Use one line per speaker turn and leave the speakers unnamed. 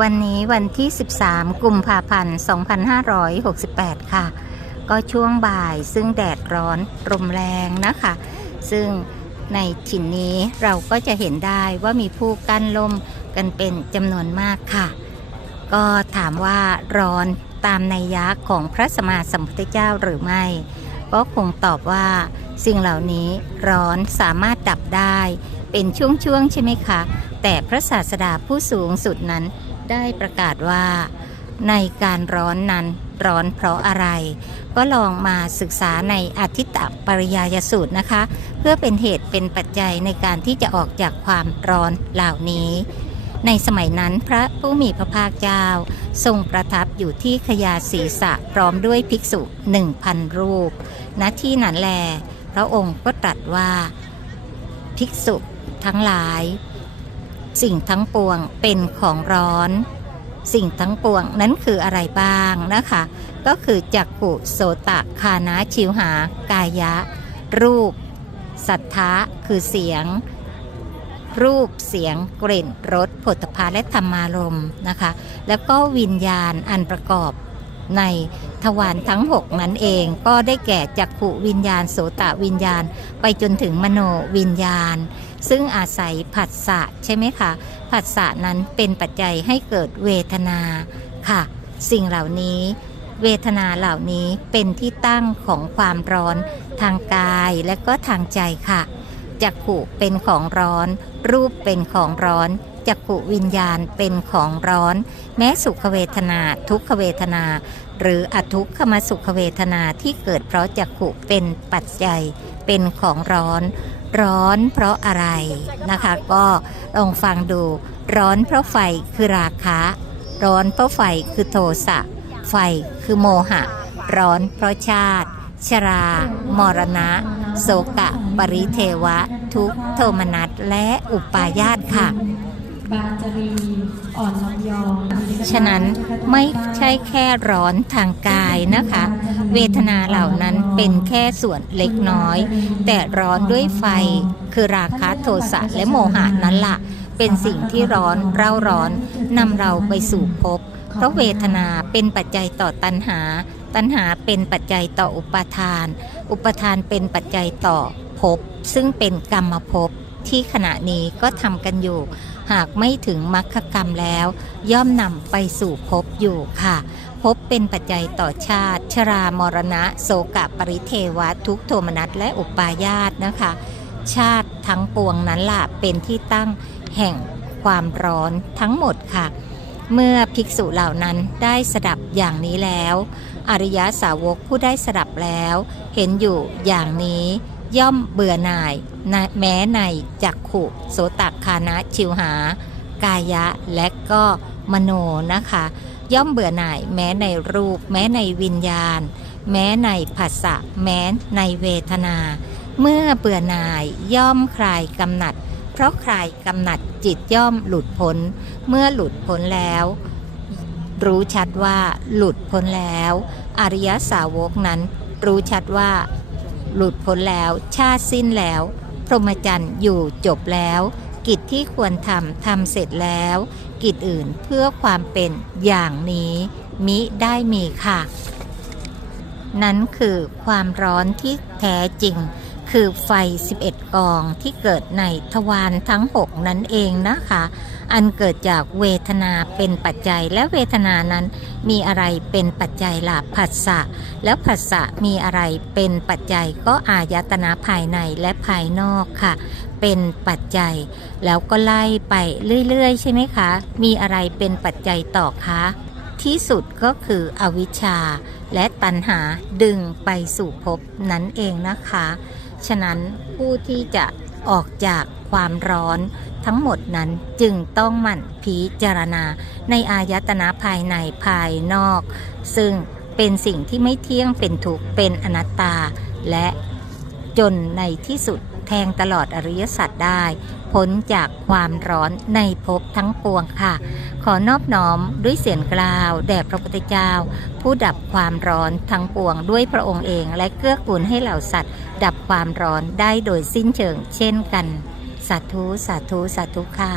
วันนี้วันที่ 13 กุมภาพันธ์ 2568 ค่ะ ก็ช่วงบ่ายซึ่งแดดร้อนลมแรงนะคะ ซึ่งในถิ่นนี้เราก็จะเห็นได้ว่ามีผู้กั้นลมกันเป็นจำนวนมากค่ะ ก็ถามว่าร้อนตามในยยะของพระสมมาสัมพุทธเจ้าหรือไม่ ก็คงตอบว่าสิ่งเหล่านี้ร้อนสามารถดับได้เป็นช่วงๆใช่ไหมคะ แต่พระศาสดาผู้สูงสุดนั้น ได้ประกาศว่าในการร้อนนั้นร้อนเพราะอะไร ก็ลองมาศึกษาในอธิตตปริยายสูตรนะคะ เพื่อเป็นเหตุเป็นปัจจัยในการที่จะออกจากความร้อนเหล่านี้ ในสมัยนั้นพระผู้มีพระภาคเจ้า ทรงประทับอยู่ที่ขยาศีสะพร้อมด้วยภิกษุหนึ่งพันรูปณที่นั้นแล พระองค์ก็ตรัสว่า ภิกษุทั้งหลาย สิ่งทั้งปวงเป็นของร้อน สิ่งทั้งปวงนั้นคืออะไรบ้างนะคะ ก็คือจักขุโสตะคานะชิวหากายะ รูป สัทธะคือเสียง รูปเสียงกลิ่นรสผลพาและธรรมารมนะคะ แล้วก็วิญญาณอันประกอบในทวารทั้ง 6 นั้นเองก็ได้แก่จักขุวิญญาณ โสตะวิญญาณ ไปจนถึงมโนวิญญาณ ซึ่งอาศัยผัสสะใช่ไหมคะผัสสะนั้นเป็นปัจจัยให้เกิดเวทนาค่ะ สิ่งเหล่านี้ เวทนาเหล่านี้เป็นที่ตั้งของความร้อนทางกายและก็ทางใจค่ะจักขุเป็นของร้อน รูปเป็นของร้อนจักขุวิญญาณเป็นของร้อน แม้สุขเวทนา ทุกขเวทนา หรืออทุกขมสุขเวทนาที่เกิดเพราะจักขุเป็นปัจจัยเป็นของร้อน ร้อนเพราะอะไรนะคะ ก็ลองฟังดูร้อนเพราะไฟคือราคะ ร้อนเพราะไฟคือโทสะ ไฟคือโมหะ ร้อนเพราะชาติ ชรา มรณะ โสกะ ปริเทวะ ทุกโทมนัสและอุปาญาตค่ะ
บาจรีอ่อนลำยอง
ฉะนั้นไม่ใช่แค่ร้อนทางกายนะคะ เวทนาเหล่านั้นเป็นแค่ส่วนเล็กน้อย แต่ร้อนด้วยไฟคือราคะโทสะและโมหะนั้นละ่ะ เป็นสิ่งที่ร้อนเร่าร้อนนำเราไปสู่ภพเพราะเวทนาเป็นปัจจัยต่อตัณหา ตัณหาเป็นปัจจัยต่ออุปาทาน อุปทานเป็นปัจจัยต่อภพซึ่งเป็นกรรมภพที่ขณะนี้ก็ทำกันอยู่ หากไม่ถึงมรรคกรรมแล้ว ย่อมนำไปสู่ภพอยู่ค่ะภพเป็นปัจจัยต่อชาติ ชรามรณะโสกปริเทวะทุกโทมนัสและอุปาญาตนะคะ ชาติทั้งปวงนั้นล่ะเป็นที่ตั้งแห่งความร้อนทั้งหมดค่ะ เมื่อภิกษุเหล่านั้นได้สดับอย่างนี้แล้ว อริยาสาวกผู้ได้สดับแล้ว เห็นอยู่อย่างนี้ ย่อมเบื่อหน่ายแม้ในจักขุโสตัคานะชิวหากายะและก็มโนนะคะ ย่อมเบื่อหน่ายแม้ในรูป แม้ในวิญญาณ แม้ในผัสสะแม้ในเวทนา เมื่อเบื่อหน่ายย่อมคลายกำหนัด เพราะคลายกำหนัดจิตย่อมหลุดพ้น เมื่อหลุดพ้นแล้ว รู้ชัดว่าหลุดพ้นแล้ว อริยสาวกนั้น รู้ชัดว่า หลุดพ้นแล้ว ชาติสิ้นแล้ว พรหมจรรย์อยู่จบแล้ว กิจที่ควรทำทำเสร็จแล้ว กิจอื่นเพื่อความเป็นอย่างนี้ มิได้มีค่ะ นั้นคือความร้อนที่แท้จริง คือไฟ 11 กองที่เกิดในทวารทั้ง 6 นั่นเองนะคะ อันเกิดจากเวทนาเป็นปัจจัยและเวทนานั้นมีอะไรเป็นปัจจัยล่ะผัสสะแล้วผัสสะมีอะไรเป็นปัจจัยก็อายตนะภายในและภายนอกค่ะ เป็นปัจจัย แล้วก็ไล่ไปเรื่อย ๆ ใช่ไหมคะ มีอะไรเป็นปัจจัยต่อคะที่สุดก็คืออวิชชาและตัณหาดึงไปสู่ภพนั้นเองนะคะ ฉะนั้นผู้ที่จะออกจากความร้อนทั้งหมดนั้นจึงต้องหมั่นพิจารณาในอายตนะภายในภายนอก ซึ่งเป็นสิ่งที่ไม่เที่ยงเป็นถูกเป็นอนัตตา และจนในที่สุด ทงตลอดอริยสัจได้พ้นจากความร้อนในภพทั้งปวงค่ะ ขอนอบน้อมด้วยเสียงกล่าวแด่พระพุทธเจ้า ผู้ดับความร้อนทั้งปวงด้วยพระองค์เอง และเกื้อกูลให้เหล่าสัตว์ ดับความร้อนได้โดยสิ้นเชิง เช่นกัน สาธุสาธุสาธุค่ะ